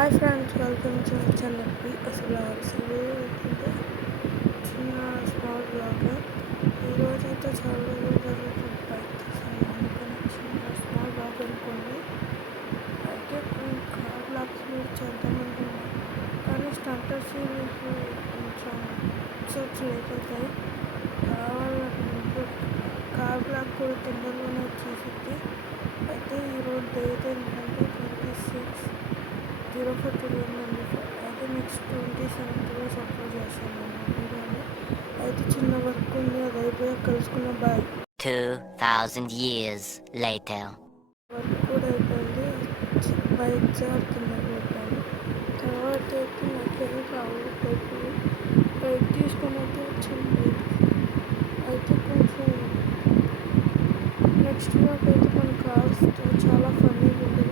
Hi friends, welcome to my ఛానల్కి. అసలు అవుతుంటే చిన్న స్మాల్ బ్లాగ్. ఈరోజు అయితే చాలా రోజుల తర్వాత బైక్ తీసాను, అందుకని చిన్న స్మాల్ బ్లాగ్ అనుకోండి. అయితే కార్ బ్లాగ్స్ కూడా చేద్దాం అనుకున్నాను, కానీ స్టార్టర్స్ మీకు కొంచెం ఎపిసోడ్స్ లేట్ అవుతాయి. కావాలనుకుంటే కార్ బ్లాగ్ కూడా తొందరలోనే వచ్చేసింది. అయితే ఈరోజు డేట్ ఏంటంటే 26/04/2024. అయితే నెక్స్ట్ 27th రోజు అప్లోడ్ చేస్తాను వీడియోని. అయితే చిన్న వర్క్ ఉంది, అది అయిపోయాక కలుసుకున్న. బాయ్. 2000 years later. వర్క్ కూడా అయిపోయింది. బైక్ జార్ కింద పెట్టాను. తర్వాత అయితే నాకేం కావాలి బైక్ తీసుకొని అయితే వచ్చింది బయటికి. అయితే కొంచెం నెక్స్ట్ వాక్ అయితే మన కార్స్తో చాలా ఫన్నీగా ఉంటుంది.